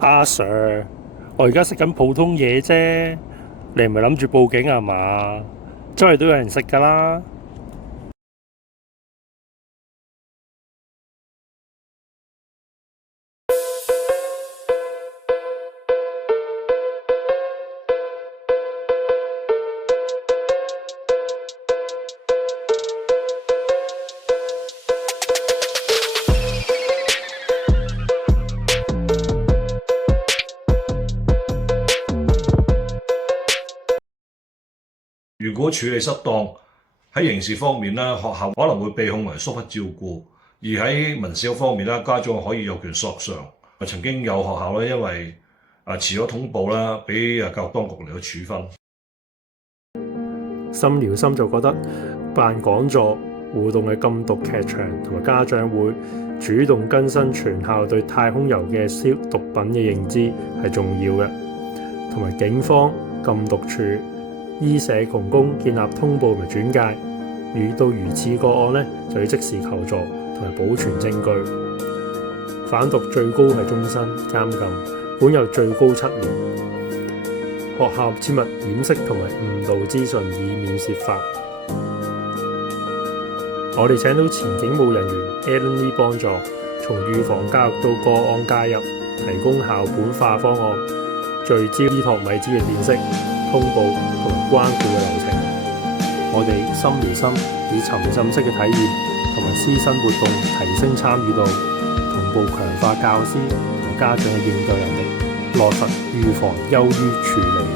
阿 Sir，我而家食緊普通嘢啫，你唔係諗住報警啊嘛？周圍都有人食噶啦。如果處理失當，喺刑事方面咧，學校可能會被控為疏忽照顧；而喺民事方面咧，家長可以有權索償。曾經有學校咧，因為遲咗通報啦，俾教育當局嚟去處分。心聊心就覺得辦講座、互動嘅禁毒劇場同埋家長會，主動更新全校對太空遊嘅消毒品嘅認知係重要嘅，同埋警方、禁毒處、醫社同工建立通報同埋轉介，遇到如此個案咧，就要即時求助同埋保存證據。販毒最高係終身監禁，本有最高7年。學校切勿掩飾同埋誤導資訊，以免涉法。我哋請到前警務人員 Alan Lee 幫助，從預防教育到個案介入，提供校本化方案，聚焦依托米茲嘅辨識、通報同埋關顧嘅流程。我哋心聊心以沉浸式嘅體驗同埋師生活動提升參與度，同步強化教師同家長嘅應對能力，落實預防優於處理。